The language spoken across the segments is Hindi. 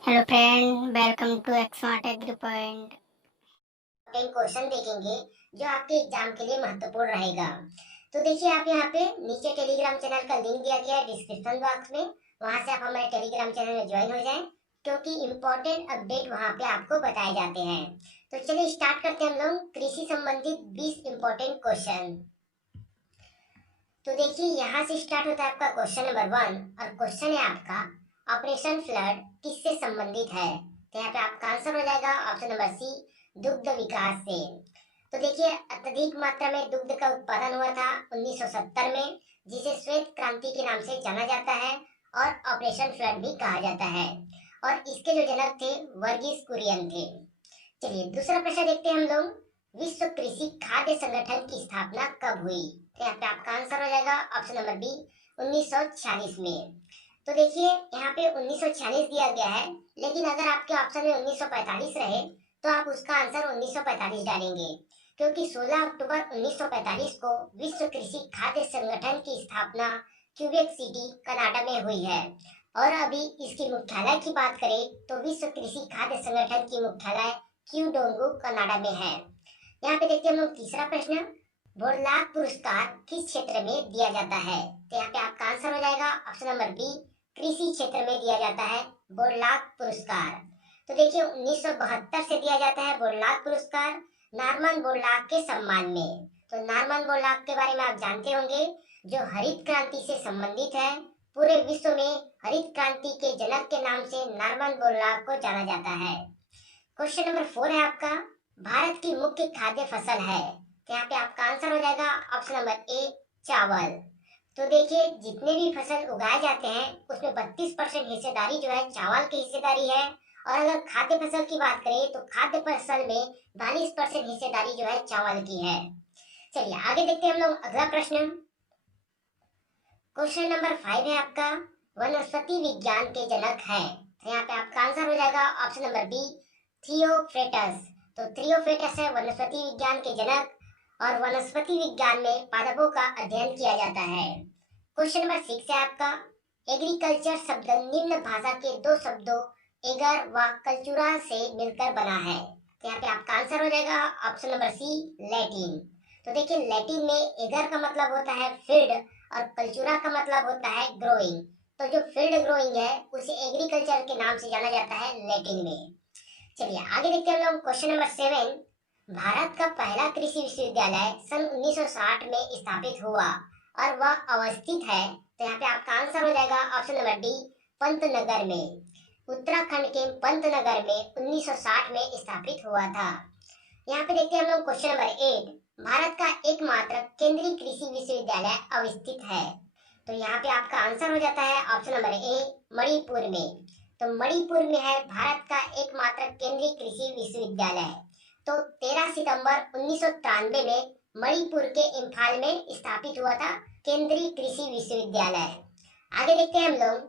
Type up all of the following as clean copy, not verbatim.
Hello friend, welcome to Exmart agri point. Question देखेंगे जो आपके एग्जाम के लिए महत्वपूर्ण रहेगा। तो देखिए, आप यहाँ पे नीचे टेलीग्राम चैनल का लिंक दिया गया है डिस्क्रिप्शन बॉक्स में। वहां से आप हमारे टेलीग्राम चैनल में ज्वाइन हो जाएं, क्योंकि इम्पोर्टेंट अपडेट वहां पे आपको बताए जाते हैं। तो चलिए स्टार्ट करते हैं हम लोग कृषि संबंधित 20 इम्पोर्टेंट क्वेश्चन। तो देखिए, यहाँ से स्टार्ट होता है आपका क्वेश्चन नंबर 1। और क्वेश्चन है आपका, ऑपरेशन फ्लड किससे संबंधित है? तो यहाँ पे आपका आंसर हो जाएगा ऑप्शन नंबर सी, दुग्ध विकास से। तो देखिए, अत्यधिक मात्रा में दुग्ध का उत्पादन हुआ था 1970 में, जिसे श्वेत क्रांति के नाम से जाना जाता है और ऑपरेशन फ्लड भी कहा जाता है। और इसके जो जनक थे वर्गीस कुरियन थे। चलिए दूसरा प्रश्न देखते हैं हम लोग। विश्व कृषि खाद्य संगठन की स्थापना कब हुई? तो यहाँ पे आपका आंसर हो जाएगा ऑप्शन नंबर बी, 1946 में। तो देखिए, यहाँ पे 1946 दिया गया है, लेकिन अगर आपके ऑप्शन में 1945 रहे तो आप उसका आंसर 1945 डालेंगे, क्योंकि 16 अक्टूबर 1945 को विश्व कृषि खाद्य संगठन की स्थापना क्यूबेक सिटी कनाडा में हुई है। और अभी इसकी मुख्यालय की बात करें तो विश्व कृषि खाद्य संगठन की मुख्यालय क्यूडोंगू कनाडा में है। यहाँ पे देखते हैं हम लोग तीसरा प्रश्न। बोरलाग पुरस्कार किस क्षेत्र में दिया जाता है? तो यहाँ पे आपका आंसर हो जाएगा ऑप्शन नंबर बी, कृषि क्षेत्र में दिया जाता है बोरलाग पुरस्कार। तो देखिए, 1972 से दिया जाता है बोरलाग पुरस्कार नारमन बोरलाग के सम्मान में। तो नारमन बोरलाग के बारे में आप जानते होंगे, जो हरित क्रांति से संबंधित है। पूरे विश्व में हरित क्रांति के जनक के नाम से नारमन बोरलाग को जाना जाता है। क्वेश्चन नंबर 4 है आपका, भारत की मुख्य खाद्य फसल है? तो यहाँ पे आपका आंसर हो जाएगा ऑप्शन नंबर ए, चावल। तो देखिए, जितने भी फसल उगाए जाते हैं उसमें 32% हिस्सेदारी जो है चावल की हिस्सेदारी है। और अगर खाद्य फसल की बात करें तो खाद्य फसल में 42% हिस्सेदारी जो है चावल की है। चलिए आगे देखते हैं हम लोग अगला प्रश्न। क्वेश्चन नंबर 5 है आपका, वनस्पति विज्ञान के जनक है? तो यहाँ पे आपका आंसर हो जाएगा ऑप्शन नंबर बी, थियोफ्रेटस। तो थियोफ्रेटस है वनस्पति विज्ञान के जनक, और वनस्पति विज्ञान में पादपों का अध्ययन किया जाता है। क्वेश्चन नंबर 6 है आपका, एग्रीकल्चर शब्द निम्न भाषा के दो शब्दों एगर व कल्चुरा से मिलकर बना है? तो यहाँ पे आपका आंसर हो जाएगा ऑप्शन नंबर सी, लैटिन। तो देखिए, लैटिन में एगर का मतलब होता है फील्ड और कल्चुरा का मतलब होता है ग्रोइंग। तो जो फील्ड ग्रोइंग है उसे एग्रीकल्चर के नाम से जाना जाता है लैटिन में। चलिए आगे देखते हैं हम लोग क्वेश्चन नंबर 7। भारत का पहला कृषि विश्वविद्यालय सन 1960 में स्थापित हुआ और वह अवस्थित है? तो यहाँ पे आपका आंसर हो जाएगा ऑप्शन नंबर डी, पंतनगर में। उत्तराखंड के पंतनगर में 1960 में स्थापित हुआ था। यहाँ पे देखते हैं हम लोग क्वेश्चन नंबर 8। भारत का एकमात्र केंद्रीय कृषि विश्वविद्यालय अवस्थित है? तो यहाँ पे आपका आंसर हो जाता है ऑप्शन नंबर ए, मणिपुर में। तो मणिपुर में है भारत का एकमात्र केंद्रीय कृषि विश्वविद्यालय। तो 13 सितंबर 1993 में मणिपुर के इम्फाल में स्थापित हुआ था केंद्रीय कृषि विश्वविद्यालय। आगे देखते हैं हम लोग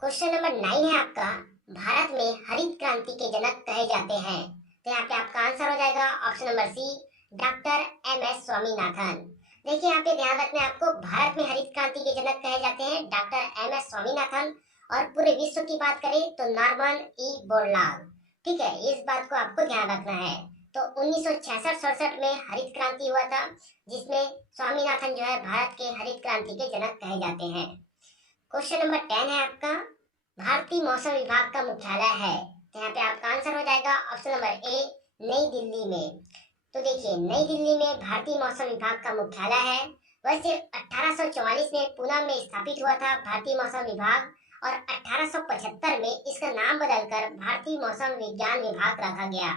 क्वेश्चन नंबर 9 है आपका, भारत में हरित क्रांति के जनक कहे जाते हैं? तो यहाँ पे आपका आंसर हो जाएगा option number C, doctor MS. Swaminathan. देखिए, यहाँ पे ध्यान रखना है आपको, भारत में हरित क्रांति के जनक कहे जाते हैं डॉक्टर एम.एस. स्वामीनाथन। और पूरे विश्व की बात करें तो नॉर्मन ई बोरलॉग। ठीक है, इस बात को आपको ध्यान रखना है। तो 1966-67 में हरित क्रांति हुआ था, जिसमें स्वामीनाथन जो है भारत के हरित क्रांति के जनक कहे जाते हैं। क्वेश्चन नंबर 10 है आपका, भारतीय मौसम विभाग का मुख्यालय है? तो यहाँ पे आपका आंसर हो जाएगा ऑप्शन नंबर ए, नई दिल्ली में। तो देखिए, नई दिल्ली में भारतीय मौसम विभाग का मुख्यालय है। वैसे 1844 में पुणे में स्थापित हुआ था भारतीय मौसम विभाग, और 1875 में इसका नाम बदलकर भारतीय मौसम विज्ञान विभाग रखा गया।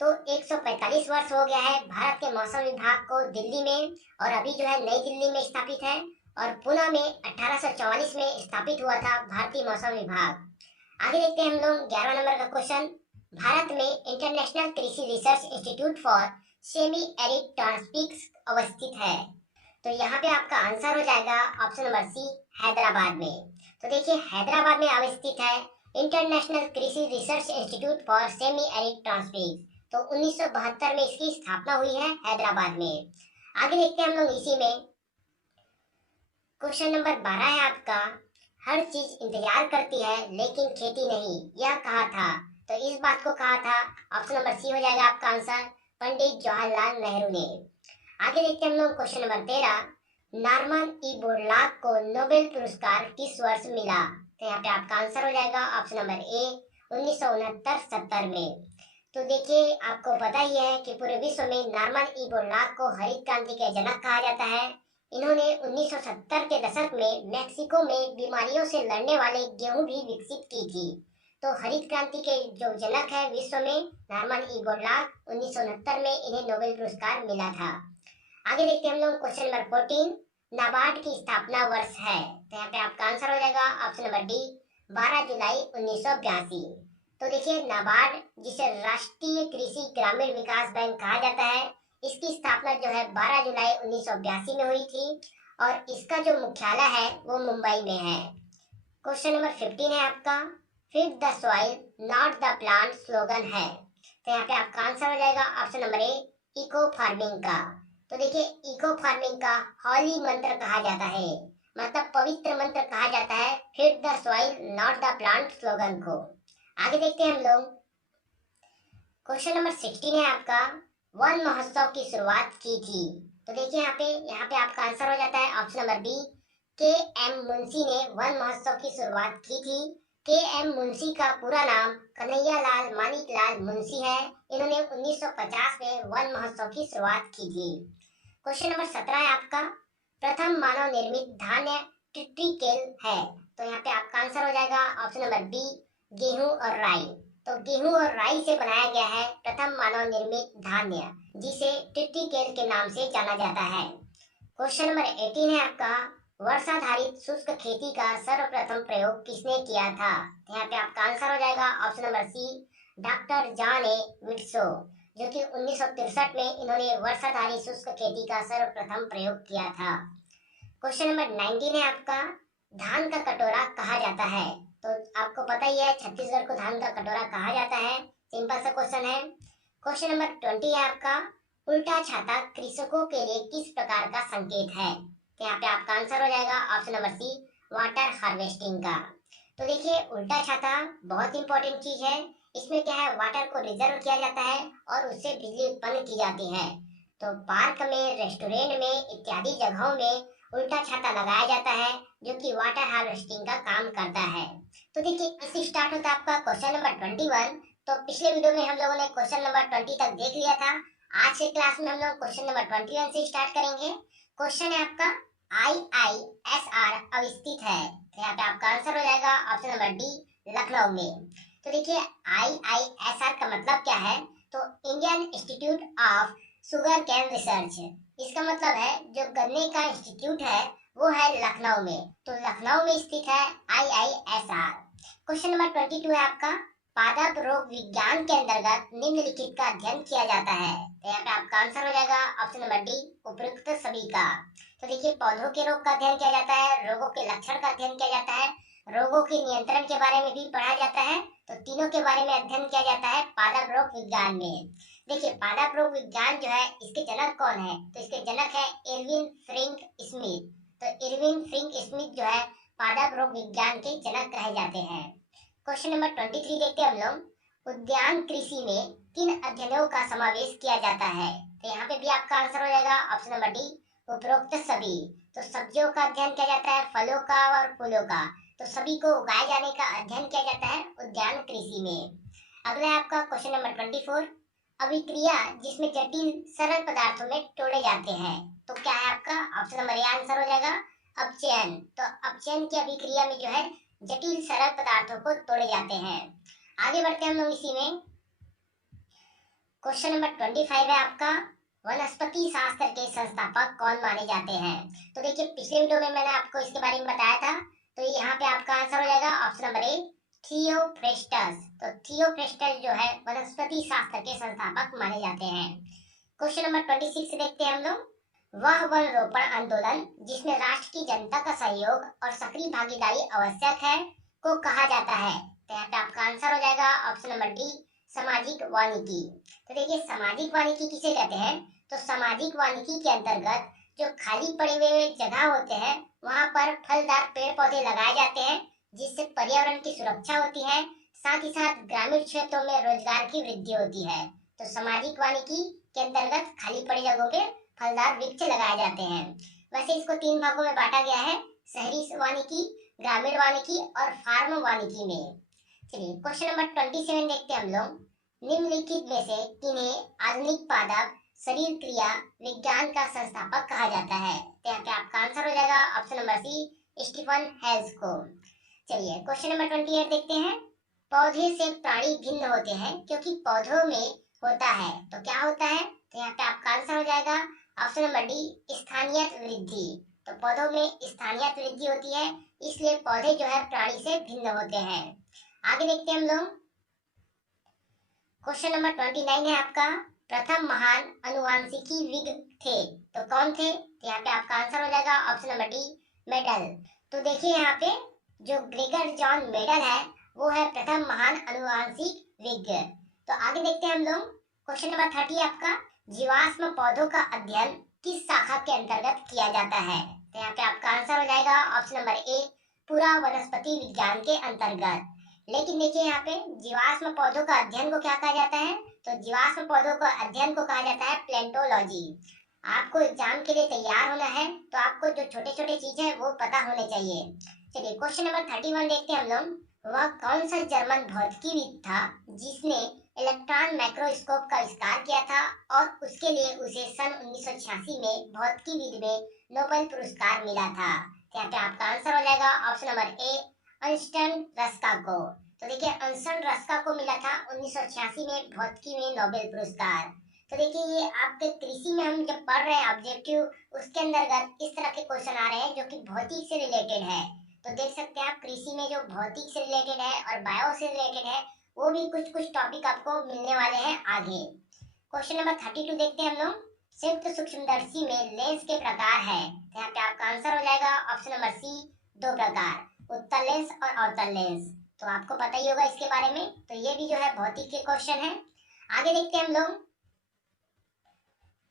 तो 145 वर्ष हो गया है भारत के मौसम विभाग को दिल्ली में, और अभी जो है नई दिल्ली में स्थापित है। और पुणे में 1844 में स्थापित हुआ था भारतीय मौसम विभाग। आगे देखते हैं हम लोग 11 नंबर का क्वेश्चन। भारत में इंटरनेशनल कृषि research institute for semi arid tropics अवस्थित है? तो यहाँ पे आपका आंसर हो जाएगा ऑप्शन नंबर सी, हैदराबाद में। तो देखिए, हैदराबाद में अवस्थित है इंटरनेशनल कृषि research institute for semi arid tropics. तो 1972 में इसकी स्थापना हुई है हैदराबाद में। आगे देखते हैं हम लोग इसी में क्वेश्चन नंबर 12 है आपका, हर चीज इंतजार करती है लेकिन खेती नहीं, यह कहा था। तो इस बात को कहा था, ऑप्शन नंबर सी हो जाएगा आपका आंसर, पंडित जवाहरलाल नेहरू ने। आगे देखते हैं हम लोग question number 13। Norman E Borlaug को नोबेल पुरस्कार किस वर्ष मिला? तो यहाँ पे आपका आंसर हो जाएगा ऑप्शन नंबर ए, 1969-70 में। तो देखिए, आपको पता ही है कि पूरे विश्व में नॉर्मन ई बोरलॉग को हरित क्रांति के जनक कहा जाता है। इन्होंने 1970 के दशक में मेक्सिको में बीमारियों से लड़ने वाले गेहूं भी विकसित की थी। तो हरित क्रांति के जो जनक है विश्व में, नॉर्मन ई बोरलॉग, 1969 में इन्हें नोबेल पुरस्कार मिला था। आगे देखते हैं हम लोग क्वेश्चन नंबर 14। नाबार्ड की स्थापना वर्ष है? तो यहाँ पे आपका आंसर हो जाएगा ऑप्शन नंबर डी, 12 जुलाई 1982। तो देखिए, नाबार्ड, जिसे राष्ट्रीय कृषि ग्रामीण विकास बैंक कहा जाता है, इसकी स्थापना जो है 12 जुलाई 1982 में हुई थी और इसका जो मुख्यालय है वो मुंबई में है। क्वेश्चन नंबर 15 है आपका, feed the soil not the plant slogan है? तो यहाँ पे आपका आंसर हो जाएगा option number A, eco farming का। तो देखिए, इको फार्मिंग का हॉली मंत्र कहा जाता है, मतलब पवित्र मंत्र कहा जाता है feed the soil not the plant slogan को। आगे देखते हैं हम लोग क्वेश्चन नंबर 16 है आपका, वन महोत्सव की शुरुआत की थी? तो देखिए, यहाँ पे आपका आंसर हो जाता है ऑप्शन नंबर बी, के एम मुंशी ने वन महोत्सव की शुरुआत की थी। के एम मुंशी का पूरा नाम कन्हैया लाल मानिकलाल मुंशी है। इन्होंने 1950 में वन महोत्सव की शुरुआत की थी। क्वेश्चन नंबर 17 है आपका, प्रथम मानव निर्मित धान्य ट्रिटिकेल है? तो यहाँ पे आपका आंसर हो जाएगा ऑप्शन नंबर बी, गेहूं और राई। तो गेहूं और राई से बनाया गया है प्रथम मानव निर्मित धान्य, जिसे ट्रिटिकेल के नाम से जाना जाता है। क्वेश्चन नंबर 18 है आपका, वर्षाधारित शुष्क खेती का सर्वप्रथम प्रयोग किसने किया था? यहाँ पे आपका आंसर हो जाएगा option number C, doctor John A विट्सो, जो कि 1963 में इन्होंने वर्षाधारी शुष्क खेती का सर्वप्रथम प्रयोग किया था। क्वेश्चन नंबर 19 है आपका, धान का कटोरा कहा जाता है? तो आपको पता ही है, छत्तीसगढ़ को धान का कटोरा कहा जाता है। सिंपल सा क्वेश्चन है। क्वेश्चन नंबर 20 है आपका, उल्टा छाता कृषकों के लिए किस प्रकार का संकेत है? तो यहाँ पे आपका आंसर हो जाएगा option number C, water harvesting का। तो देखिए, उल्टा छाता बहुत इंपॉर्टेंट चीज है। इसमें क्या है, वाटर को रिजर्व किया जाता है और उससे बिजली उत्पन्न की जाती है। तो पार्क में, रेस्टोरेंट में इत्यादि जगहों में उल्टा छाता लगाया जाता है, जो कि वाटर हार्वेस्टिंग का काम करता है। तो देखिए, इससे स्टार्ट होता है आपका क्वेश्चन नंबर 21। तो पिछले वीडियो में हम लोगों ने क्वेश्चन नंबर 20 तक देख लिया था। आज के क्लास में हम लोग क्वेश्चन नंबर 21 से स्टार्ट करेंगे। क्वेश्चन है आपका, IISR अवस्थित है? तो यहाँ पे आपका आंसर हो जाएगा ऑप्शन नंबर डी, लखनऊ में। तो देखिए, IISR का मतलब क्या है? तो Indian Institute of Sugarcane Research. इसका मतलब है जो गन्ने का इंस्टीट्यूट है वो है लखनऊ में। तो लखनऊ में स्थित है IISR। क्वेश्चन नंबर 22 है आपका, पादप रोग विज्ञान के अंतर्गत निम्नलिखित का अध्ययन किया जाता है? तो यहाँ पे आपका आंसर हो जाएगा ऑप्शन नंबर डी, उपयुक्त सभी का। तो देखिए, पौधों के रोग का अध्ययन किया जाता है, रोगों के लक्षण का अध्ययन किया जाता है, रोगों के नियंत्रण के बारे में भी पढ़ा जाता है। तो तीनों के बारे में अध्ययन किया जाता है पादप रोग विज्ञान में। देखिए, पादप रोग विज्ञान जो है, इसके जनक कौन है? तो इसके जनक है इरविन फ्रिंक स्मिथ। तो इरविन फ्रिंक स्मिथ जो है पादप रोग विज्ञान के जनक कहे जाते हैं। क्वेश्चन नंबर 23 देखते हैं हम लोग, उद्यान कृषि में किन अध्ययनों का समावेश किया जाता है? तो यहाँ पे भी आपका आंसर हो जाएगा ऑप्शन नंबर डी, उपरोक्त सभी। तो सब्जियों का अध्ययन किया जाता है, फलों का और फूलों का। तो सभी को उगाए जाने का अध्ययन किया जाता है उद्यान कृषि में। अगला है आपका क्वेश्चन नंबर 24, अभिक्रिया जिसमें जटिल सरल पदार्थों में तोड़े जाते हैं। तो क्या है आपका ऑप्शन नंबर ए आंसर हो जाएगा, अपचयन। तो अपचयन की अभिक्रिया में जो है जटिल सरल पदार्थों को तोड़े जाते हैं। आगे बढ़ते हैं हम लोग इसी में। क्वेश्चन नंबर 25 है आपका, वनस्पति शास्त्र के संस्थापक कौन माने जाते हैं? तो देखिए, पिछले वीडियो में मैंने आपको इसके बारे में बताया था। तो यहाँ पे आपका आंसर हो जाएगा ऑप्शन नंबर ए, थियोफ्रेस्टस। तो थियोफ्रेस्टस जो है वनस्पति शास्त्र के संस्थापक माने जाते हैं। क्वेश्चन नंबर 26 देखते हैं हम लोग, वह वन रोपण आंदोलन जिसमें राष्ट्र की जनता का सहयोग और सक्रिय भागीदारी आवश्यक है को कहा जाता है? तो यहाँ पे आपका आंसर हो जाएगा ऑप्शन नंबर डी, सामाजिक वानिकी। तो देखिए, सामाजिक वानिकी किसे कहते हैं? तो सामाजिक वानिकी के अंतर्गत जो खाली पड़े हुए जगह होते हैं वहां पर फलदार पेड़ पौधे लगाए जाते हैं जिससे पर्यावरण की सुरक्षा होती है, साथ ही साथ ग्रामीण क्षेत्रों में रोजगार की वृद्धि होती है। तो सामाजिक वानिकी के अंतर्गत खाली पड़ी जगहों पे फलदार वृक्ष लगाए जाते हैं। वैसे इसको 3 भागों में बांटा गया है, शहरी वानिकी, ग्रामीण वानिकी और फार्म वानिकी में। चलिए क्वेश्चन नंबर 27 देखते हैं हम लोग। निम्नलिखित में से किन्हें आधुनिक पादप शरीर क्रिया विज्ञान का संस्थापक कहा जाता है? तो यहाँ पे आपका आंसर हो जाएगा option number C, Stephen Hales को। चलिए क्वेश्चन नंबर 28 देखते हैं। पौधे से प्राणी भिन्न होते हैं क्योंकि पौधों में होता है, तो क्या होता है? तो यहाँ पे आपका आंसर हो जाएगा ऑप्शन नंबर डी, स्थानीय वृद्धि। तो पौधों में स्थानीय वृद्धि होती है, इसलिए पौधे जो है प्राणी से भिन्न होते हैं। आगे देखते हैं हम लोग। क्वेश्चन नंबर 29 है आपका, प्रथम महान अनुवांशिकीविद थे, तो कौन थे? तो यहाँ पे आपका आंसर हो जाएगा ऑप्शन नंबर डी, मेडल। तो देखिए यहाँ पे जो ग्रेगर जॉन मेडल है वो है प्रथम महान अनुवांशिक विज्ञ। तो आगे देखते हैं हम लोग। क्वेश्चन नंबर 30 आपका, जीवाश्म पौधों का अध्ययन किस शाखा के अंतर्गत किया जाता है? तो यहाँ पे आपका आंसर हो जाएगा ऑप्शन नंबर ए, पूरा वनस्पति विज्ञान के अंतर्गत। लेकिन देखिए यहाँ पे जीवाश्म पौधों का अध्ययन को क्या कहा जाता है? तो जीवाश्म पौधों का अध्ययन को कहा जाता है प्लेंटोलॉजी। आपको एग्जाम के लिए तैयार होना है तो आपको जो छोटे छोटे चीज है वो पता होने चाहिए। चलिए क्वेश्चन नंबर 31 देखते हैं हम लोग। वह कौन सा जर्मन भौतिकीविद था जिसने इलेक्ट्रॉन माइक्रोस्कोप का आविष्कार किया था और उसके लिए उसे सन 1986 में भौतिकीविद में नोबेल पुरस्कार मिला था? यहाँ पे आपका आंसर हो जाएगा ऑप्शन नंबर ए, अर्नस्ट रस्का को। तो देखिए अर्नस्ट रस्का को मिला था 1986 में भौतिकी में नोबेल पुरस्कार। तो देखिए ये आपके कृषि में हम जब पढ़ रहे हैं ऑब्जेक्टिव, उसके अंतर्गत इस तरह के क्वेश्चन आ रहे हैं जो कि भौतिक से रिलेटेड है। तो देख सकते हैं आप कृषि में जो भौतिक से रिलेटेड है और बायो से रिलेटेड है वो भी कुछ कुछ टॉपिक आपको मिलने वाले हैं आगे। क्वेश्चन नंबर 32 देखते हैं हम लोग। संयुक्त सूक्ष्मदर्शी में लेंस के प्रकार है, तो यहाँ पे आपका आंसर हो जाएगा ऑप्शन नंबर सी, 2 प्रकार, उत्तल लेंस और अवतल लेंस। तो आपको पता ही होगा इसके बारे में। तो ये भी जो है भौतिक के क्वेश्चन है। आगे देखते हैं हम लोग।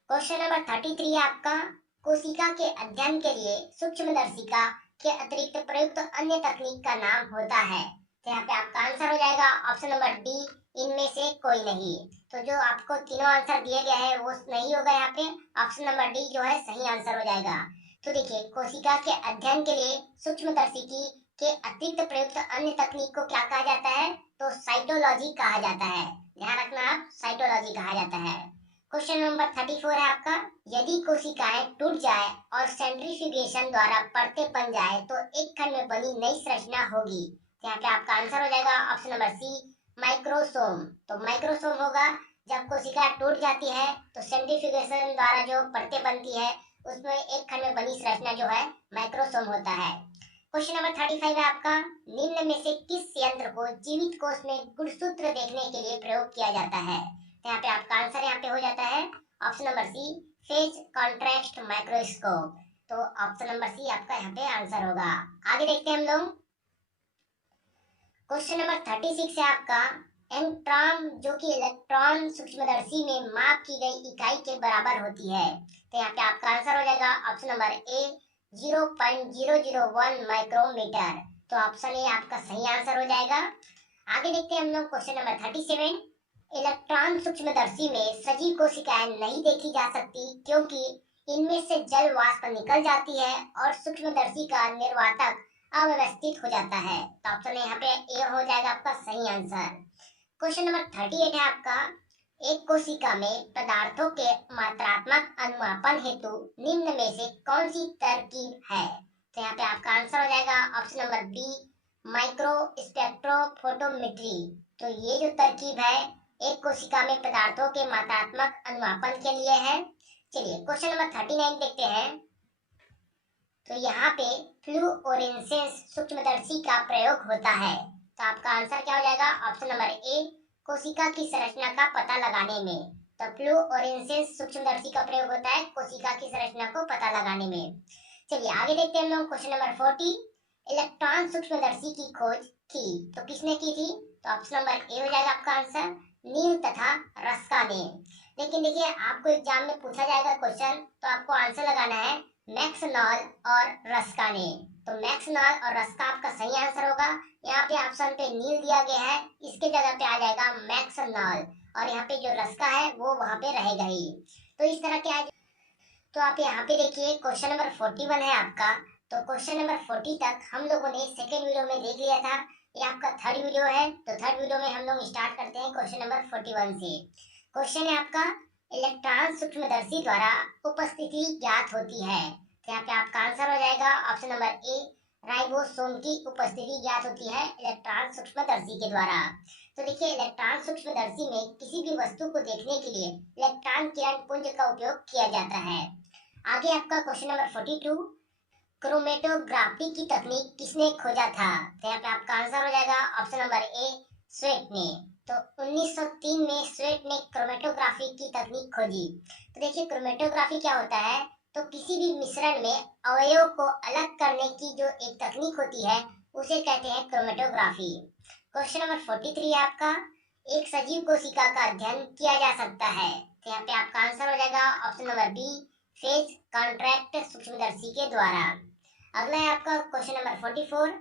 क्वेश्चन नंबर 33 आपका, कोशिका के अध्ययन के लिए सूक्ष्मदर्शिका के अतिरिक्त प्रयुक्त अन्य तकनीक का नाम होता है? तो यहाँ पे आपका आंसर हो जाएगा ऑप्शन नंबर डी, इनमें से कोई नहीं। तो जो आपको तीनों आंसर दिए गए हैं वो नहीं होगा, यहाँ पे ऑप्शन नंबर डी जो है सही आंसर हो जाएगा। तो देखिए कोशिका के अध्ययन के लिए सूक्ष्मदर्शिकी के अतिरिक्त प्रयुक्त अन्य तकनीक को क्या कहा जाता है? तो साइटोलॉजी कहा जाता है। ध्यान रखना आप, साइटोलॉजी कहा जाता है। क्वेश्चन नंबर 34 है आपका, यदि कोशिकाएं टूट जाए और सेंट्रीफ्यूगेशन द्वारा परतें बन जाए तो एक खंड में बनी नई संरचना होगी। तो यहाँ पे आपका आंसर हो जाएगा ऑप्शन नंबर सी, माइक्रोसोम। तो माइक्रोसोम होगा, जब कोशिका टूट जाती है तो सेंट्रीफ्यूगेशन द्वारा जो परतें बनती है उसमें एक खंड में बनी संरचना जो है माइक्रोसोम होता है। क्वेश्चन नंबर 35 है आपका, निम्न में से किस यंत्र को जीवित कोष में गुणसूत्र देखने के लिए प्रयोग किया जाता है? तो यहाँ पे आपका आंसर यहाँ पे हो जाता है option number C, phase contrast microscope. तो ऑप्शन नंबर सी आपका यहाँ पे आंसर होगा। आगे देखते हैं हम लोग। क्वेश्चन नंबर 36 है आपका, एंट्रॉन जो कि इलेक्ट्रॉन सूक्ष्मदर्शी में माप की गई इकाई के बराबर होती है। तो यहाँ पे आपका आंसर हो जाएगा ऑप्शन नंबर ए, 0.001 माइक्रोमीटर। तो ऑप्शन ए आपका सही आंसर हो जाएगा। आगे देखते हैं हम लोग क्वेश्चन नंबर 37। इलेक्ट्रॉन सूक्ष्मदर्शी में सजीव कोशिकाएं नहीं देखी जा सकती क्योंकि इनमें से जल वाष्प निकल जाती है और सूक्ष्मदर्शी का निर्वातक अव्यवस्थित हो जाता है। तो ऑप्शन यहाँ पे ए हो जाएगा आपका सही आंसर। क्वेश्चन नंबर 38 है आपका, एक कोशिका में पदार्थों के मात्रात्मक अनुमापन हेतु निम्न में से कौन सी तरकीब है? तो यहाँ पे आपका आंसर हो जाएगा option number B, micro spectrophotometry. तो ये जो तरकीब है एक कोशिका में पदार्थों के मात्रात्मक अनुमापन के लिए है। चलिए क्वेश्चन नंबर 39 देखते हैं। तो यहाँ पे फ्लूओरेसेंस सूक्ष्मदर्शी का प्रयोग होता है। तो आपका आंसर क्या हो जाएगा? ऑप्शन नंबर ए, कोशिका की संरचना का पता लगाने में। तो फ्लूओरेसेंस सूक्ष्मदर्शी का प्रयोग होता है कोशिका की संरचना को पता लगाने में। चलिए आगे देखते हैं हम लोग क्वेश्चन नंबर 40। इलेक्ट्रॉन सूक्ष्मदर्शी की खोज की तो किसने की थी? तो ऑप्शन नंबर ए हो जाएगा आपका आंसर, नील तथा रस्का ने। लेकिन देखिए आपको एग्जाम में पूछा जाएगा क्वेश्चन, तो आपको आंसर लगाना है मैक्सनॉल और रस्काने। तो मैक्सनॉल और रस्का आपका सही आंसर होगा। यहाँ पे ऑप्शन पे नील दिया गया है, इसके जगह पे आ जाएगा मैक्सनॉल, और यहाँ पे जो रस्का है वो वहां पे रहेगा ही। तो इस तरह के आज तो आप यहाँ पे देखिए क्वेश्चन नंबर 41 है आपका। तो क्वेश्चन नंबर 40 तक हम लोगों ने सेकेंड वीडियो में देख लिया था। ये आपका थर्ड वीडियो है। तो थर्ड वीडियो में हम लोग स्टार्ट करते हैं क्वेश्चन नंबर 41 से। क्वेश्चन है आपका, इलेक्ट्रॉन सूक्ष्मदर्शी द्वारा उपस्थिति ज्ञात होती है। तो यहाँ पे आपका आंसर हो जाएगा ऑप्शन नंबर ए, राइबोसोम की उपस्थिति ज्ञात होती है इलेक्ट्रॉन सूक्ष्मदर्शी के द्वारा। तो देखिए इलेक्ट्रॉन सूक्ष्मदर्शी में किसी भी वस्तु को देखने के लिए इलेक्ट्रॉन किरण पुंज का उपयोग किया जाता है। आगे आपका क्वेश्चन नंबर 42, क्रोमेटोग्राफी की तकनीक किसने खोजा था? तो यहाँ पे आपका आंसर हो जाएगा ऑप्शन नंबर ए, स्वेट ने। तो 1903 में स्वेट ने क्रोमेटोग्राफी की तकनीक खोजी। तो देखिए क्रोमेटोग्राफी क्या होता है, तो किसी भी मिश्रण में अवयव को अलग करने की जो एक तकनीक होती है उसे कहते हैं क्रोमेटोग्राफी। क्वेश्चन नंबर 43 है आपका, एक सजीव कोशिका का अध्ययन किया जा सकता है। तो यहाँ पे आपका आंसर हो जाएगा option number B, phase contract सूक्ष्मदर्शी के द्वारा। अगला है आपका क्वेश्चन नंबर 44,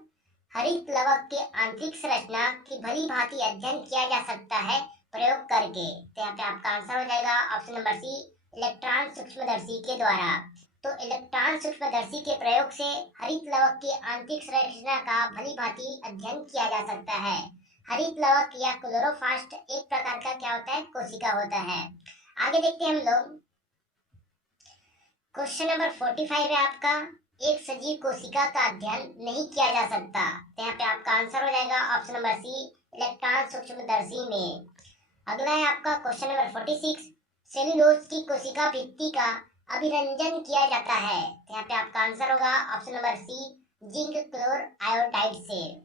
हरित लवक के आंतरिक संरचना की भली भांति अध्ययन किया जा सकता है प्रयोग करके। तो यहाँ पे आपका आंसर हो जाएगा ऑप्शन नंबर सी, इलेक्ट्रॉन सूक्ष्मदर्शी के द्वारा। तो इलेक्ट्रॉन सूक्ष्मदर्शी के प्रयोग से हरित लवक की आंतरिक संरचना का भली भांति अध्ययन किया जा सकता है। हरित लवक या क्लोरोप्लास्ट एक प्रकार का क्या होता है, कोशिका होता है। आगे देखते हैं हम लोग क्वेश्चन नंबर 45 है आपका, एक सजीव कोशिका का अध्ययन नहीं किया जा सकता। तो यहाँ पे आपका आंसर हो जाएगा ऑप्शन नंबर सी, इलेक्ट्रॉन सूक्ष्मदर्शी में। अगला है आपका क्वेश्चन नंबर 46, सेल्यूलोज की कोशिका भित्ति का अभिरंजन किया जाता है। तो यहाँ पे आपका आंसर होगा option number C, zinc chlor iodide से।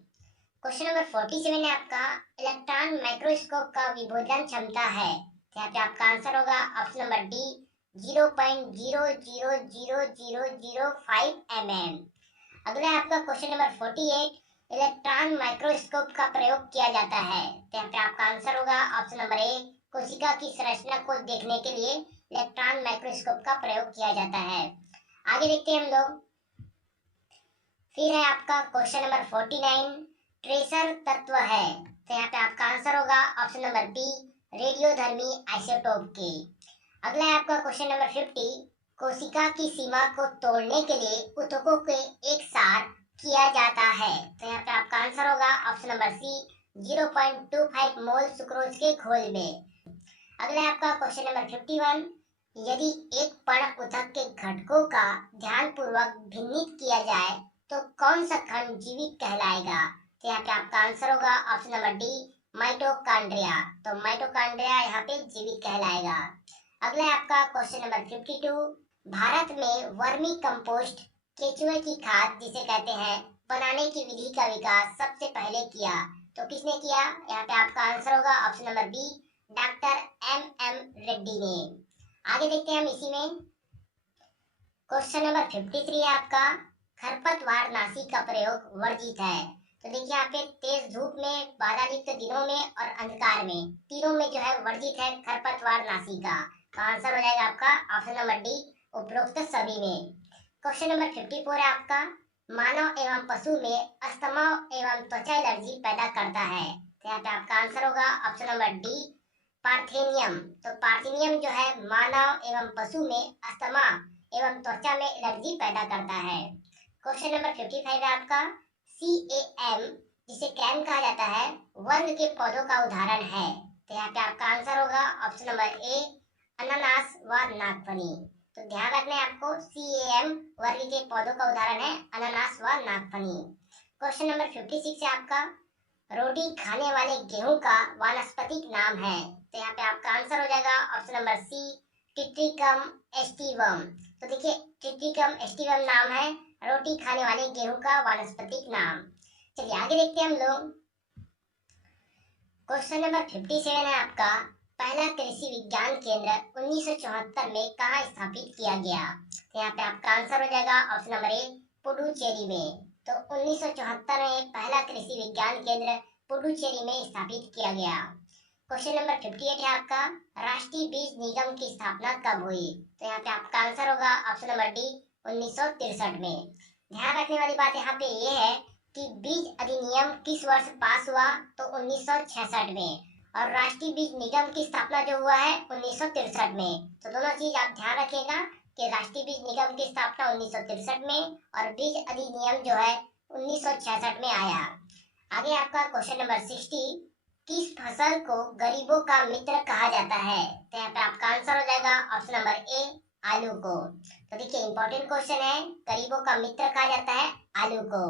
क्वेश्चन नंबर 47 है आपका, इलेक्ट्रॉन माइक्रोस्कोप का विभोजन क्षमता है। तो यहाँ पे आपका आंसर होगा ऑप्शन नंबर डी, 0.000005 mm। अगला है आपका क्वेश्चन नंबर 48, इलेक्ट्रॉन माइक्रोस्कोप का प्रयोग किया जाता है। तो यहाँ पे आपका आंसर होगा ऑप्शन नंबर ए, कोशिका की संरचना को देखने के लिए इलेक्ट्रॉन माइक्रोस्कोप का प्रयोग किया जाता है। आगे देखते हैं हम लोग। फिर है आपका क्वेश्चन नंबर 49, ट्रेसर तत्व है। तो यहाँ पे आपका आंसर होगा ऑप्शन नंबर बी, रेडियोधर्मी आइसोटोप के। अगला है आपका क्वेश्चन नंबर 50, कोशिका की सीमा को तोड़ने के लिए ऊतकों के एक सार किया जाता है। तो यहाँ पे आपका आंसर होगा ऑप्शन नंबर सी, 0.25 मोल सुक्रोज के घोल में। अगला है आपका क्वेश्चन नंबर 51, यदि एक पर्ण ऊतक के घटकों का ध्यानपूर्वक भिन्नित किया जाए तो कौन सा खंड जीवित कहलाएगा? तो यहाँ पे आपका आंसर होगा ऑप्शन नंबर डी, माइटोकॉन्ड्रिया। तो माइटोकॉन्ड्रिया यहाँ पे जीवित कहलाएगा। अगला है आपका क्वेश्चन नंबर 52, भारत में वर्मी कंपोस्ट, केचुए की खाद जिसे कहते हैं, बनाने की विधि का विकास सबसे पहले किया। तो किसने किया? यहाँ पे आपका आंसर होगा option number B, doctor M Reddy ने। आगे देखते हैं हम इसी में क्वेश्चन नंबर 53 है आपका, खरपतवार नाशी का प्रयोग वर्जित है। तो देखिए यहाँ पे तेज धूप में, बादलयुक्त दिनों में और अंधकार में, तीनों में जो है वर्जित है खरपतवार नाशी का। तो आंसर हो जाएगा आपका ऑप्शन नंबर डी, उपरोक्त सभी में। क्वेश्चन नंबर 54 है आपका, मानव एवं पशु में अस्थमा एवं त्वचा एलर्जी पैदा करता है। तो यहाँ पे आपका आंसर होगा ऑप्शन नंबर डी, पार्थेनियम। तो पार्थेनियम जो है मानव एवं पशु में अस्थमा एवं त्वचा में एलर्जी पैदा करता है। क्वेश्चन नंबर 55 है आपका, CAM जिसे कैम कहा जाता है, वर्ग के पौधों का उदाहरण है। तो यहाँ पे आपका आंसर होगा ऑप्शन नंबर ए, अनानास व नागफनी। तो ध्यान रखना है आपको, CAM वर्ग के पौधों का उदाहरण है अनानास व नागफनी। क्वेश्चन नंबर 56 है आपका, रोटी खाने वाले गेहूं का वानस्पतिक नाम है। तो यहाँ पे आपका आंसर हो जाएगा ऑप्शन नंबर सी, टिट्रिकम एस्टिवम। तो देखिए टिट्रिकम एस्टिवम नाम है रोटी खाने वाले गेहूं का वानस्पतिक नाम। चलिए आगे देखते हैं हम लोग। क्वेश्चन नंबर 57 है आपका, पहला कृषि विज्ञान केंद्र 1974 में कहाँ स्थापित किया गया? तो यहाँ पे आपका आंसर हो जाएगा ऑप्शन नंबर ए, पुडुचेरी में। तो 1974 में पहला कृषि विज्ञान केंद्र पुडुचेरी में स्थापित किया गया। क्वेश्चन नंबर 58 है आपका, राष्ट्रीय बीज निगम की स्थापना कब हुई? तो यहाँ पे आपका आंसर होगा ऑप्शन नंबर डी, 1963 में। ध्यान रखने वाली बात यहाँ पे ये है कि बीज अधिनियम किस वर्ष पास हुआ, तो 1966 में, और राष्ट्रीय बीज निगम की स्थापना जो हुआ है 1963 में। तो दोनों चीज आप ध्यान रखिएगा कि राष्ट्रीय बीज निगम की स्थापना 1963 में और बीज अधिनियम जो है 1966 में आया। आगे आपका क्वेश्चन नंबर 60, किस फसल को गरीबों का मित्र कहा जाता है? तो यहाँ पे आपका आंसर हो जाएगा ऑप्शन नंबर ए, आलू को। तो देखिए इंपॉर्टेंट क्वेश्चन है, गरीबों का मित्र कहा जाता है आलू को।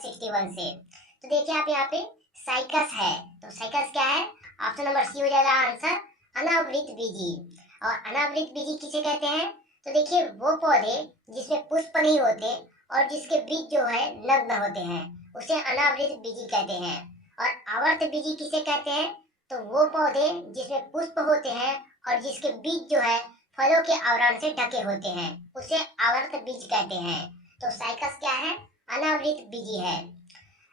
61 से तो देखिए आप यहाँ पे साइकस है, तो साइकस क्या है? ऑप्शन नंबर सी हो जाएगा आंसर, अनावृत बीजी। और अनावृत बीजी किसे कहते हैं? तो देखिए वो पौधे जिसमें पुष्प नहीं होते और जिसके बीज जो है नग्न होते हैं उसे अनावृत बीजी कहते हैं। और आवर्त बीजी किसे कहते हैं? तो वो पौधे जिसमें पुष्प होते हैं और जिसके बीज जो है फलों के आवरण से ढके होते हैं उसे आवर्त बीज कहते हैं। तो साइकस क्या है? अनावृत बीजी है।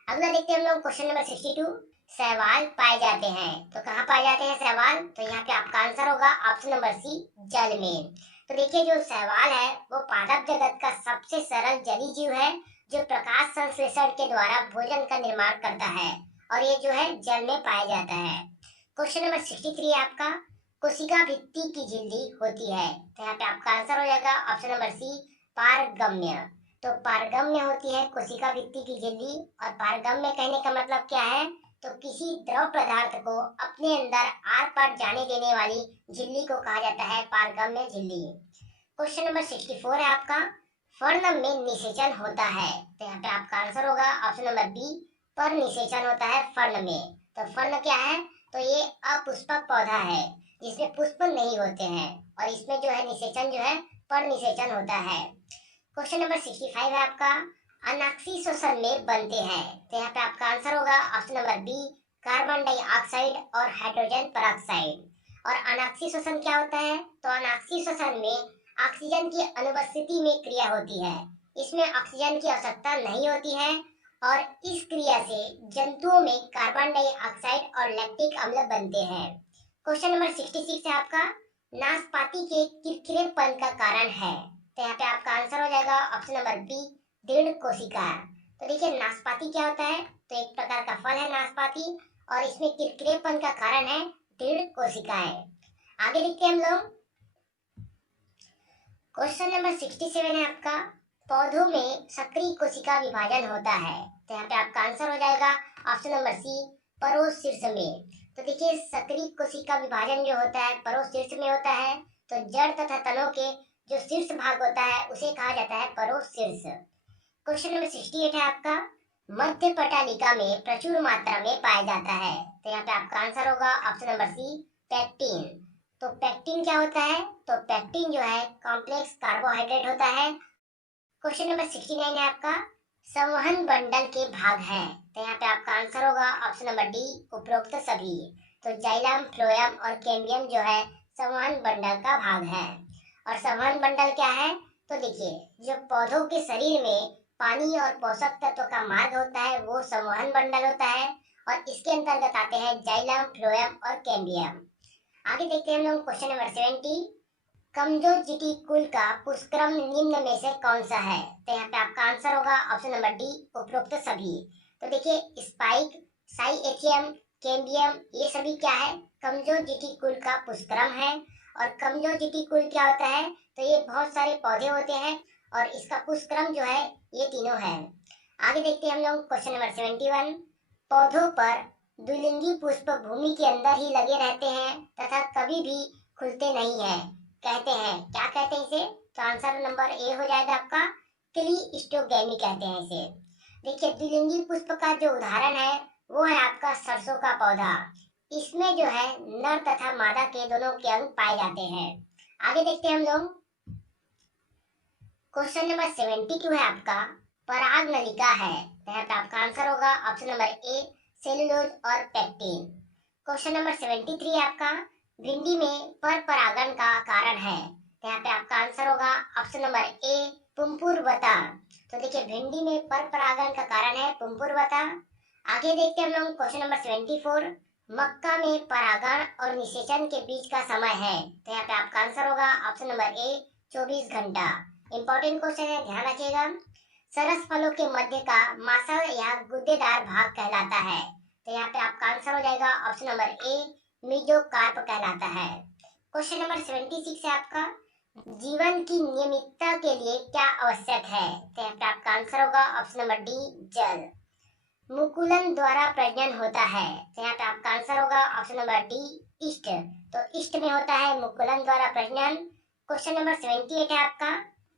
अगला देखते हैं हम लोग क्वेश्चन नंबर 62, शैवाल पाए जाते हैं। तो कहाँ पाए जाते हैं शैवाल? तो यहाँ पे आपका आंसर होगा ऑप्शन नंबर सी, जल में। तो देखिए जो शैवाल है वो पादप जगत का सबसे सरल जलीय जीव है जो प्रकाश संश्लेषण के द्वारा भोजन का निर्माण करता है और ये जो है जल में पाया जाता है। क्वेश्चन नंबर 63 आपका, कोशिका भित्ति की झिल्ली होती है। तो यहाँ पे आपका आंसर हो जाएगा ऑप्शन नंबर सी, पारगम्य। तो पारगम्य होती है कोशिका भित्ति की झिल्ली। और पारगम्य कहने का मतलब क्या है? तो किसी द्रव पदार्थ को अपने अंदर आर पार जाने देने वाली झिल्ली को कहा जाता है पारगम्य झिल्ली। क्वेश्चन नंबर 64 है आपका, फर्ण में निषेचन होता है। तो यहाँ पे आपका आंसर होगा ऑप्शन नंबर बी, पर निषेचन होता है फर्ण में। तो फर्ण क्या है? तो ये अपुष्पक पौधा है जिसमें पुष्प नहीं होते हैं और इसमें जो है निषेचन जो है पर निषेचन होता है। क्वेश्चन नंबर 65 है आपका, अनाक्सी श्वसन में बनते हैं। तो यहाँ पे आपका आंसर होगा option number B, carbon dioxide और हाइड्रोजन पेरोक्साइड। और अनाक्सी श्वसन क्या होता है? तो अनाक्सी श्वसन में ऑक्सीजन की अनुपस्थिति में क्रिया होती है। इसमें ऑक्सीजन की आवश्यकता नहीं होती है और इस क्रिया से जंतुओं में कार्बन डाइऑक्साइड और लैक्टिक अम्ल बनते हैं। क्वेश्चन नंबर 66 है आपका, नाशपाती के किरकिरेपन का कारण है। तो यहाँ पे आपका आंसर हो जाएगा ऑप्शन नंबर बी, दृढ़ कोशिका। तो देखिए नाशपाती क्या होता है? तो एक प्रकार का फल है नाशपाती और इसमें किरकिरेपन का कारण है दृढ़ कोशिकाएं। आगे देखते हैं हम लोग, क्वेश्चन नंबर 67 है आपका, पौधों में सक्रिय कोशिका विभाजन होता है। तो यहाँ पे आपका आंसर हो जाएगा ऑप्शन नंबर सी, परोशीर्ष में। तो देखिए सक्रिय कोशिका विभाजन जो होता है परोशीर्ष में होता है। तो जड़ तथा तनों के जो शीर्ष भाग होता है उसे कहा जाता है परोशीर्ष। क्वेश्चन नंबर 68 है आपका, मध्य पटालिका में प्रचुर मात्रा में पाया जाता है। तो यहाँ पे आपका आंसर होगा ऑप्शन नंबर सी, पेक्टिन। तो पेक्टिन क्या होता है? तो पेक्टिन जो है कॉम्प्लेक्स कार्बोहाइड्रेट होता है। क्वेश्चन नंबर 69 है आपका, संवहन बंडल के भाग है। तो यहाँ पे आपका आंसर होगा ऑप्शन नंबर डी, उपरोक्त सभी। तो जाइलम, फ्लोएम और कैम्बियम जो है संवहन बंडल का भाग है। और संवहन बंडल क्या है? तो देखिए जो पौधों के शरीर में पानी और पोषक तत्वों का मार्ग होता है वो संवहन बंडल होता है और इसके अंतर्गत आते हैं जाइलम, फ्लोएम और कैम्बियम। आगे देखते हैं हम लोग क्वेश्चन नंबर 70, कमजोर कुल का पुष्करम निम्न में से कौन सा है? तो यहाँ पे आपका आंसर होगा ऑप्शन नंबर डी, उपरोक्त सभी। तो देखिए स्पाइक, साइएथियम, कैम्बियम ये सभी क्या है? कमजोर कुल का पुष्करम है। और कमजोर कुल क्या होता है? तो ये बहुत सारे पौधे होते हैं और इसका पुष्करम जो है ये तीनों है। आगे देखते हैं हम लोग क्वेश्चन नंबर 71, पौधों पर द्विलिंगी पुष्प भूमि के अंदर ही लगे रहते हैं तथा कभी भी खुलते नहीं है, कहते हैं क्या कहते हैं इसे? तो आंसर नंबर ए हो जाएगा आपका, क्लीस्टोगेमी कहते हैं इसे। देखिए द्विलिंगी पुष्प का जो उदाहरण है वो है आपका सरसों का पौधा। इसमें जो है नर तथा मादा के दोनों के अंग पाए जाते हैं। आगे देखते हैं हम लोग क्वेश्चन नंबर 72 है आपका, पराग नलिका है। यहाँ पे आपका आंसर होगा ऑप्शन नंबर ए, सेलुलोज और पेक्टिन। क्वेश्चन नंबर 73 है आपका, भिंडी में पर परागण का कारण है। यहाँ पे आपका आंसर होगा ऑप्शन नंबर ए, पुंपुरवता। तो देखिए भिंडी में पर परागण का कारण है पुंपुरवता। आगे देखते हैं हम लोग क्वेश्चन नंबर 74, मक्का में परागण और निषेचन के बीच का समय है। तो यहाँ पे आपका आंसर होगा ऑप्शन नंबर ए, 24 घंटा। इंपॉर्टेंट क्वेश्चन है, ध्यान रखिएगा। सरस फलों के मध्य का मांसल या गुद्देदार भाग कहलाता है। तो यहाँ पे आपका आंसर हो जाएगा ऑप्शन नंबर ए, मीजोकार्प कहलाता है। क्वेश्चन नंबर 76 है आपका, जीवन की नियमितता के लिए क्या आवश्यक है? तो यहाँ पे आपका आंसर होगा ऑप्शन नंबर डी, जल। मुकुलन द्वारा प्रजनन होता है। तो यहाँ पे आपका आंसर होगा ऑप्शन नंबर डी, इष्ट। तो इष्ट में होता है मुकुलन द्वारा प्रजनन। क्वेश्चन नंबर 78 है आपका,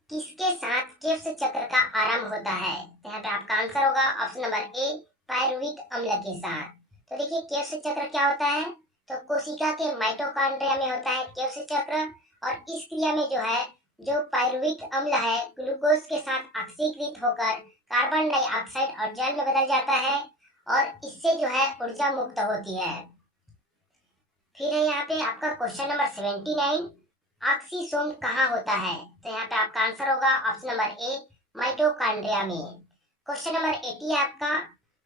किसके साथ केफ्स चक्र का आरंभ होता है? तो यहाँ पे आपका आंसर होगा ऑप्शन नंबर ए, पायरुविक अम्ल के साथ। तो देखिए केफ्स चक्र क्या होता है, तो कोशिका के माइटोकॉन्ड्रिया में होता है केफ्स चक्र, और इस क्रिया में जो है, जो पायरुविक अम्ल है ग्लूकोज के साथ ऑक्सीकृत होकर कार्बन डाइऑक्साइड और जल में बदल जाता है, और इससे जो है ऊर्जा मुक्त होती है। फिर है यहाँ पे आपका क्वेश्चन नंबर 79, ऑक्सीसोम कहाँ होता है? तो यहाँ पे आपका आंसर होगा ऑप्शन नंबर ए, माइटोकॉन्ड्रिया में। क्वेश्चन नंबर 80 आपका,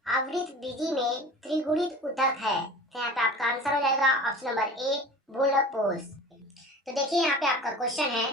आवृत बीजी में त्रिगुणित ऊतक है। तो यहाँ पे आपका आंसर हो जाएगा ऑप्शन नंबर ए, भ्रूणपोष। तो देखिए यहाँ पे आपका क्वेश्चन है,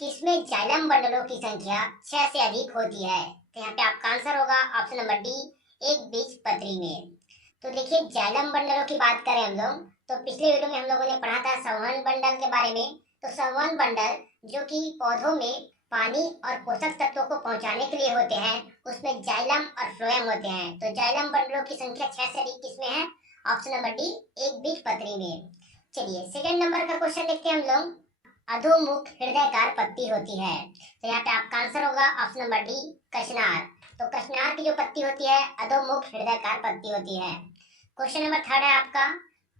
किसमें जाइलम बंडलों की संख्या 6 से अधिक होती है? तो यहाँ पे आपका आंसर होगा ऑप्शन नंबर डी, एक बीजपत्री में। तो देखिए जाइलम बंडलों की बात करें हम लोग, तो पिछले वीडियो में हम लोगों ने पढ़ा था संवहन बंडल के बारे में। तो संवहन बंडल जो कि पौधों में पानी और पोषक तत्वों को पहुंचाने के लिए होते हैं, उसमें जाइलम और फ्लोएम होते हैं। तो जाइलम बंडलों की संख्या 6 से अधिक किसमें है? ऑप्शन नंबर डी, एक बीजपत्री में। चलिए सेकंड नंबर का क्वेश्चन देखते हैं हम लोग, अधोमुख हृदयकार पत्ती होती है। तो यहाँ पे आपका आंसर होगा ऑप्शन नंबर डी, कचनार। तो कचनार की जो पत्ती होती है अधोमुख हृदयकार पत्ती होती है। क्वेश्चन नंबर 3 है आपका,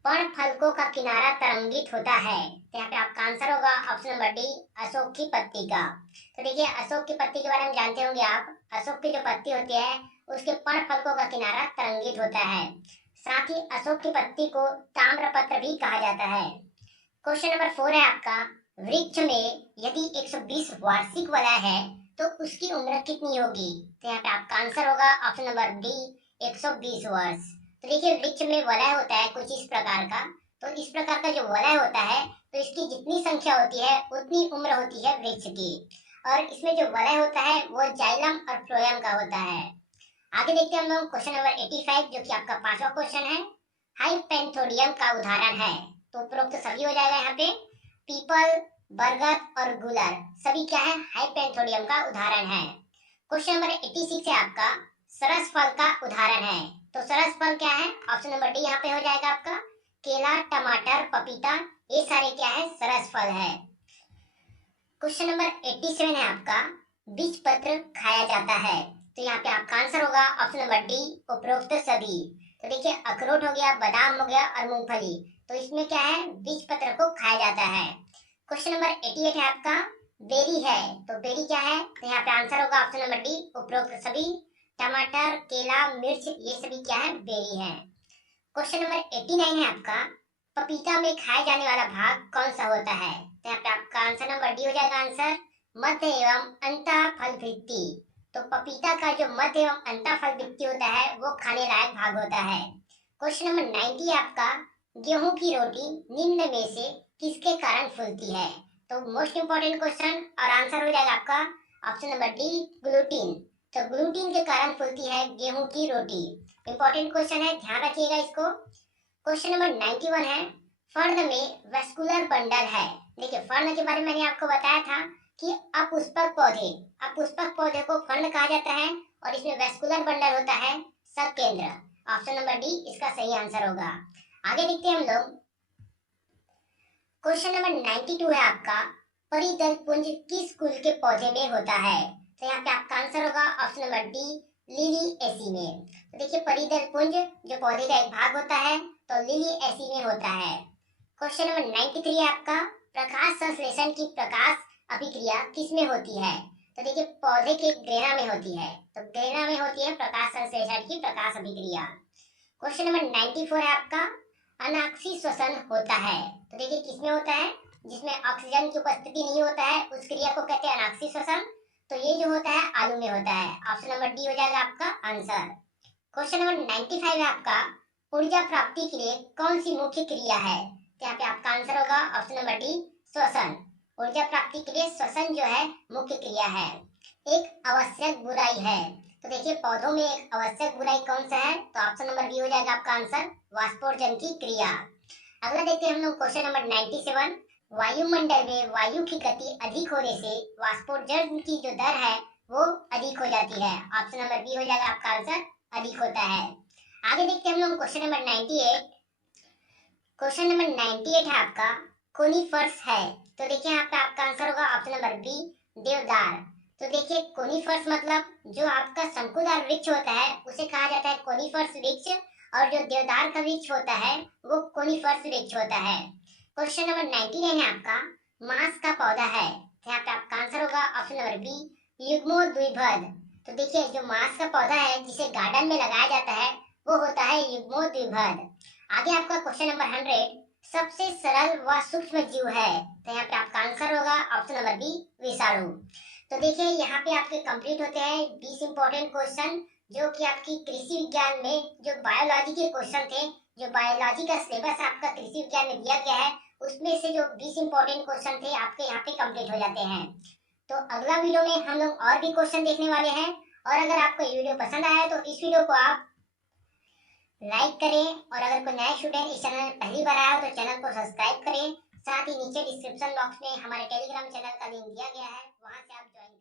पर्णफलकों का किनारा तरंगित होता है। तो यहाँ पे आपका आंसर होगा ऑप्शन नंबर डी, अशोक की पत्ती का। तो देखिए अशोक की पत्ती के बारे में जानते होंगे आप, अशोक की जो पत्ती होती है उसके पर्णफलकों का किनारा तरंगित होता है। साथ ही अशोक की पत्ती को ताम्रपत्र भी कहा जाता है। क्वेश्चन नंबर 4 है आपका, वृक्ष में यदि 120 वार्षिक वलय है तो उसकी उम्र कितनी होगी? तो यहाँ पे आपका आंसर होगा ऑप्शन नंबर डी, 120 वर्ष। तो देखिए वृक्ष में वलय होता है कुछ इस प्रकार का, तो इस प्रकार का जो वलय होता है तो इसकी जितनी संख्या होती है उतनी उम्र होती है वृक्ष की, और इसमें जो वलय होता है वो जाइलम और फ्लोएम का होता है। आगे देखते हैं हम लोग क्वेश्चन नंबर 85 जो कि आपका 5वां क्वेश्चन है, हाइपेंथोडियम का उदाहरण है। तो उपरोक्त सभी हो जाएगा यहाँ पे, पीपल, बरगद और गुलर सभी क्या है? हाइपेंथोडियम का उदाहरण है। क्वेश्चन नंबर 86 है आपका, सरस फल का उदाहरण है। तो सरस फल क्या है? ऑप्शन नंबर डी यहाँ पे हो जाएगा आपका, केला, टमाटर, पपीता, ये सारे क्या है? सरस फल है। क्वेश्चन नंबर 87 है आपका, बीजपत्र खाया जाता है। तो यहाँ पे आपका आंसर होगा ऑप्शन नंबर डी, उपरोक्त सभी। तो देखिए अखरोट हो गया, बादाम हो गया और मूंगफली, तो इसमें क्या है? बीजपत्र को खाया जाता है। क्वेश्चन नंबर 88 है आपका, बेरी है। तो बेरी क्या है? तो यहाँ पे आंसर होगा ऑप्शन नंबर डी, उपरोक्त सभी। टमाटर, केला, मिर्च, ये सभी क्या है? बेरी है। क्वेश्चन नंबर 89 है आपका, पपीता में खाए जाने वाला भाग कौन सा होता है? तो यहाँ पे आपका आंसर नंबर डी हो जाएगा आंसर, मध्य एवं अंतः फल भित्ति। तो पपीता का जो मध्य एवं अंतः फल भित्ति होता है वो खाने लायक भाग होता है। क्वेश्चन नंबर 90 आपका, गेहूं की रोटी निम्न में से किसके कारण फूलती है? तो मोस्ट इंपोर्टेंट क्वेश्चन, और आंसर हो जाएगा आपका ऑप्शन नंबर डी, ग्लूटीन। तो ग्लूटीन के कारण फूलती है गेहूं की रोटी। इंपॉर्टेंट क्वेश्चन है, ध्यान रखिएगा इसको। क्वेश्चन नंबर 91 है, फर्द में वेस्कुलर बंडल है। देखिए फर्द के बारे में मैंने आपको बताया था कि अपुष्पक पौधे को फर्द कहा जाता है, और इसमें वेस्कुलर बंडल होता है सबकेंद्र। ऑप्शन नंबर डी इसका सही आंसर होगा। आगे देखते हैं हम लोग, क्वेश्चन नंबर 92 है आपका, परिदल पुंज किस कुल के पौधे में होता है? तो यहाँ पे आपका आंसर होगा ऑप्शन नंबर डी, लिलिएसी में। तो देखिए परिदल पुंज जो पौधे का एक भाग होता है तो लिलिएसी में होता है। क्वेश्चन नंबर 93 है आपका, प्रकाश संश्लेषण की प्रकाश अभिक्रिया किसमें होती है? तो देखिए पौधे के ग्रेना में होती है, तो ग्रेना में होती है प्रकाश संश्लेषण की प्रकाश अभिक्रिया। क्वेश्चन नंबर 94 है आपका, अनाक्सी श्वसन होता है। तो देखिए किसमें होता है? जिसमें ऑक्सीजन की उपस्थिति नहीं होता है उस क्रिया को कहते हैं अनाक्सी श्वसन। तो ये जो होता है आलू में होता है। ऑप्शन नंबर डी हो जाएगा आपका आंसर। क्वेश्चन नंबर 95 है आपका, ऊर्जा प्राप्ति के लिए कौन सी मुख्य क्रिया है? तो यहाँ पे आपका आंसर होगा ऑप्शन नंबर डी, श्वसन। ऊर्जा प्राप्ति के लिए श्वसन जो है मुख्य क्रिया है। एक आवश्यक बुराई है, तो देखिए पौधों में एक आवश्यक बुराई कौन सा है, तो ऑप्शन नंबर बी हो जाएगा आपका आंसर, वाष्पोर्जन की क्रिया। अगला देखते हैं हम लोग क्वेश्चन नंबर 97। वायुमंडल में वायु की गति अधिक होने से वाष्पोर्जन की जो दर है वो अधिक हो जाती है। ऑप्शन नंबर बी हो जाएगा आपका आंसर, अधिक होता है। आगे देखते हैं हम लोग क्वेश्चन नंबर 98। क्वेश्चन नंबर 98 है आपका कोनिफर्स है, तो देखिए यहाँ पे आपका आंसर होगा ऑप्शन नंबर बी, देवदार। तो देखिए कोनिफर्स मतलब जो आपका शंकुधार वृक्ष होता है उसे कहा जाता है कोनिफर्स वृक्ष, और जो देवदार का वृक्ष होता है वो कोनिफर्स वृक्ष होता है। क्वेश्चन नंबर 99 है आपका मांस का पौधा है, तो यहाँ पे आपका आंसर होगा ऑप्शन नंबर बी, युग्मोद्विबध। तो देखिए जो मांस का पौधा है जिसे गार्डन में लगाया जाता है वो होता है युग्मोद्विबध। आगे आपका क्वेश्चन नंबर 100, सबसे सरल व सूक्ष्म जीव है, तो यहाँ पे आपका आंसर होगा ऑप्शन नंबर बी, विषाणु। तो देखिए यहाँ पे आपके कंप्लीट होते हैं 20 इंपॉर्टेंट क्वेश्चन, जो कि आपकी कृषि विज्ञान में जो बायोलॉजी के क्वेश्चन थे, जो बायोलॉजी का सिलेबस आपका कृषि विज्ञान में दिया गया है उसमें से जो 20 इंपॉर्टेंट क्वेश्चन थे आपके यहाँ पे कंप्लीट हो जाते हैं। तो अगला वीडियो में हम लोग और भी क्वेश्चन देखने वाले हैं, और अगर आपको ये वीडियो पसंद आया तो इस वीडियो को आप लाइक करें, और अगर कोई नया स्टूडेंट इस चैनल में पहली बार आया हो तो चैनल को सब्सक्राइब करें। साथ ही नीचे डिस्क्रिप्शन बॉक्स में हमारे टेलीग्राम चैनल का लिंक दिया गया है, वहां से आप ज्वाइन